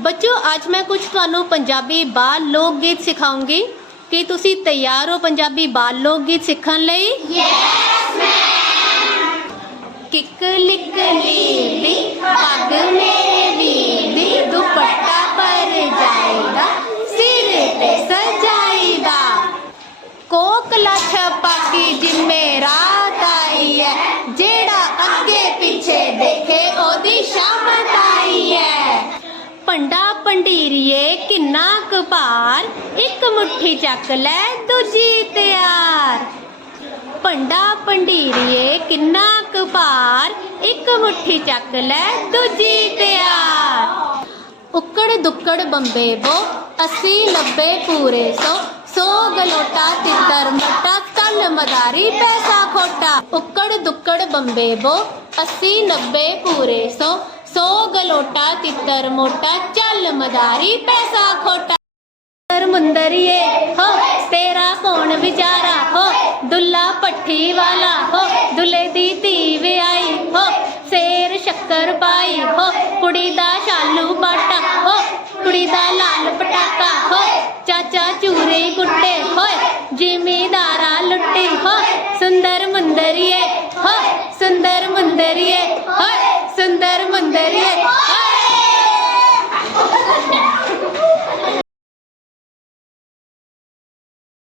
ਬੱਚੋ ਅੱਜ ਮੈਂ ਕੁਝ ਤੁਹਾਨੂੰ ਪੰਜਾਬੀ ਬਾਲ ਲੋਕ ਗੀਤ ਸਿਖਾਉਂਗੀ ਕੀ ਤੁਸੀਂ ਤਿਆਰ ਹੋ ਪੰਜਾਬੀ ਬਾਲ ਲੋਕ ਗੀਤ ਸਿੱਖਣ ਲਈ ਯੈਸ ਮੈਮ ਕਿੱਕ ਲਿਕ ਲੀਲੀ ਪੱਗ ਮੇਰੇ ਵੀਰ ਦੀ ਦੁਪੱਟਾ ਪਰ ਜਾਏਗਾ ਸਿਰ ਤੇ ਸਜਾਈਦਾ ਕੋਕਲਾ ਛਪਾਕੀ ਜਿੰਮੇ ਰਾਤ ਪੰਡਾ ਪੰਡੀਰੀਏ ਕਿੰਨਾ ਕੁ ਭਾਰ ਇੱਕ ਮੁੱਠੀ ਚੱਕ ਲੈ ਦੂਜੀ ਤਿਆਰ ਪੰਡਾ ਪੰਡੀਰੀਏ ਕਿੰਨਾ ਕੁ ਭਾਰ ਇੱਕ ਮੁੱਠੀ ਚੱਕ ਲੈ ਦੂਜੀ ਤਿਆਰ ਉੱਕੜ ਦੁੱਕੜ ਬੰਬੇ ਬੋ ਅੱਸੀ ਨੱਬੇ ਪੂਰੇ ਸੋ ਸੋ ਗਲੋਟਾ ਤਿੱਤਰ ਮੱਟਾ ਕੱਲ ਮਦਾਰੀ ਪੈਸਾ ਖੋਟਾ ਉੱਕੜ ਦੁੱਕੜ ਬੰਬੇ ਬੋ ਅੱਸੀ ਨੱਬੇ ਪੂਰੇ ਸੋ सो गलोटा तितर मोटा चल मदारी, पैसा खोटा। मुंदरिए हो, तेरा कौन बिचारा हो? दुल्ला पट्टी वाला हो दुले दी धीवे आई हो, शेर शक्कर पाई हो, कुड़ी दा शालू बाटा हो, कुड़ी दा लाल पटाका हो, चाचा चूरे कुट्टे हो, जिमीदारा लुट्टे हो, सुंदर मुंदरिए हो, सुंदर ए Sundaria